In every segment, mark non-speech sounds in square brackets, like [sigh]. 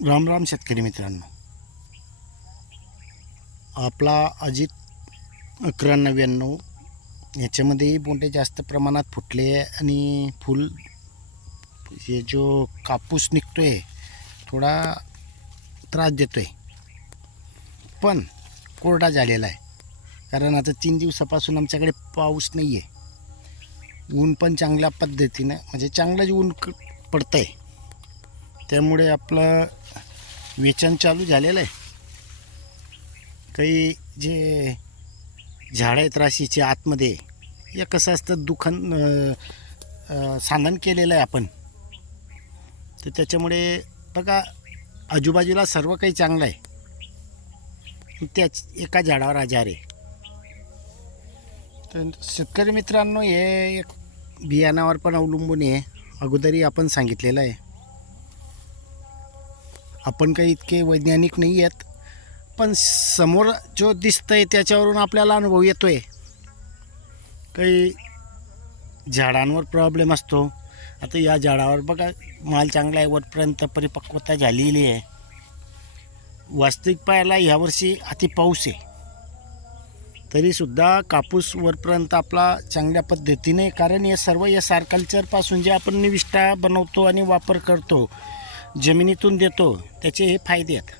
राम राम शेतकरी मित्रांनो. आपला अजित अकरा नव्याण्णव याच्यामध्येही बोंडे जास्त प्रमाणात फुटले आणि फुल हे जो कापूस निघतो आहे थोडा त्रास देतो आहे पण कोरडा झालेला आहे. कारण आता तीन दिवसापासून आमच्याकडे पाऊस नाही आहे ऊन पण चांगल्या पद्धतीनं म्हणजे चांगलंच ऊन पडतं आहे त्यामुळे आपलं वेचन चालू झालेलं आहे. काही जे झाडं आहेत राशीचे आतमध्ये या कसं असतं दुखन सांगण सांधन केलेलं आहे आपण. तर त्याच्यामुळे बघा आजूबाजूला सर्व काही चांगलं आहे. त्याच एका झाडावर आजार आहे. तर शेतकरी मित्रांनो हे एक बियाणावर पण अवलंबून आहे. अगोदरही आपण सांगितलेलं आहे. आपण काही इतके वैज्ञानिक नाही आहेत पण समोर जो दिसतंय त्याच्यावरून आपल्याला अनुभव येतो आहे काही झाडांवर प्रॉब्लेम असतो. आता या झाडावर बघा माल चांगला आहे वरपर्यंत परिपक्वता झालेली आहे. वास्तविक पाहायला ह्यावर्षी अति पाऊस आहे. तरीसुद्धा कापूस वरपर्यंत आपला चांगल्या पद्धतीने कारण हे सर्व या सारकल्चरपासून जे आपण निविष्ठा बनवतो आणि वापर करतो जमिनीतून देतो त्याचे हे फायदे आहेत.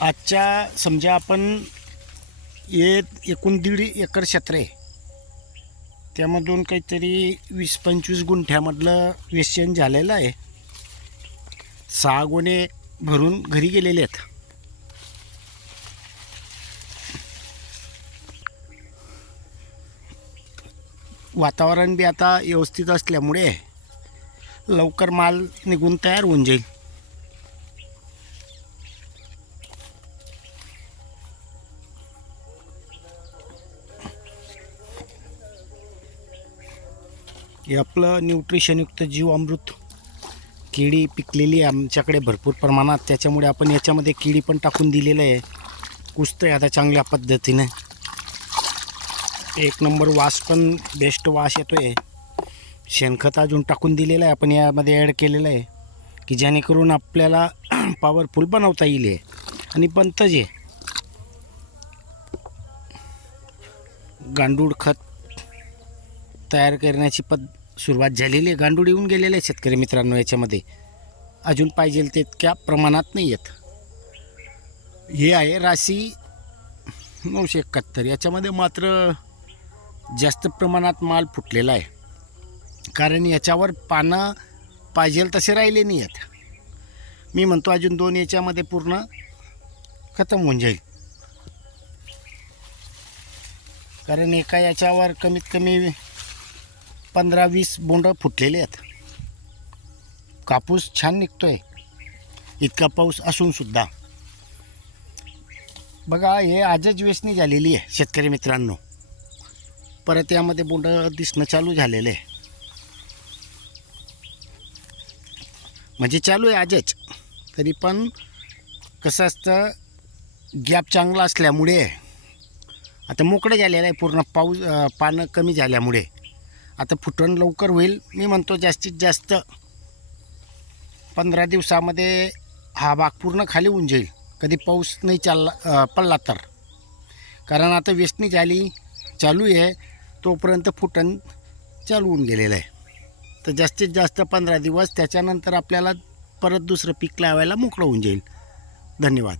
आजच्या समजा आपण ये एकूण दीड एकर क्षेत्र आहे. त्यामधून काहीतरी वीस पंचवीस गुंठ्यामधलं वेशन झालेलं आहे. सहा गुणे भरून घरी गेलेले आहेत. वातावरण बी आता व्यवस्थित असल्यामुळे लवकर माल निघून तयार होऊन जाईल. हे आपलं न्यूट्रिशनयुक्त जीव अमृत केळी पिकलेली आहे आमच्याकडे भरपूर प्रमाणात. त्याच्यामुळे आपण याच्यामध्ये केळी पण टाकून दिलेलं आहे. कुसतं आहे आता चांगल्या पद्धतीने. एक नंबर वास पण बेस्ट वास येतो आहे शेणखत अजून टाकून दिलेलं आहे आपण यामध्ये ॲड केलेलं आहे की जेणेकरून आपल्याला [clears throat] पॉवरफुल बनवता येईल आहे आणि बनतं आहे गांडूळ खत तयार करण्याची पद सुरुवात झालेली आहे. गांडूळ येऊन गेलेले आहे शेतकरी मित्रांनो याच्यामध्ये. अजून पाहिजे तितक्या प्रमाणात नाही आहेत हे आहे राशी नऊशे एकाहत्तर. याच्यामध्ये मात्र जास्त प्रमाणात माल फुटलेला आहे. कारण याच्यावर पानं पाहिजेल तसे राहिले नाही आहेत. मी म्हणतो अजून दोन याच्यामध्ये पूर्ण खतम होऊन जाईल. कारण एका याच्यावर कमीत कमी पंधरा वीस बोंडं फुटलेले आहेत. कापूस छान निघतोय. इतका पाऊस असून सुद्धा. बघा हे आजच वेचणी झालेली आहे शेतकरी मित्रांनो. परत यामध्ये बोंड दिसणं चालू झालेलं आहे. म्हणजे चालू आहे आजच. तरी पण कसं असतं गॅप चांगला असल्यामुळे आता मोकळं झालेलं आहे पूर्ण पाऊस पानं कमी झाल्यामुळे. आता फुटण लवकर होईल मी म्हणतो जास्तीत जास्त पंधरा दिवसामध्ये हा भाग पूर्ण खाली होऊन जाईल. कधी पाऊस नाही चालला पडला तर. कारण आता वेचणी झाली चालू आहे. तोपर्यंत फुटण चालू होऊन गेलेलं आहे. तर जास्तीत जास्त पंधरा दिवस त्याच्यानंतर आपल्याला परत दुसरं पीक लावायला मोकळं होऊन जाईल. धन्यवाद.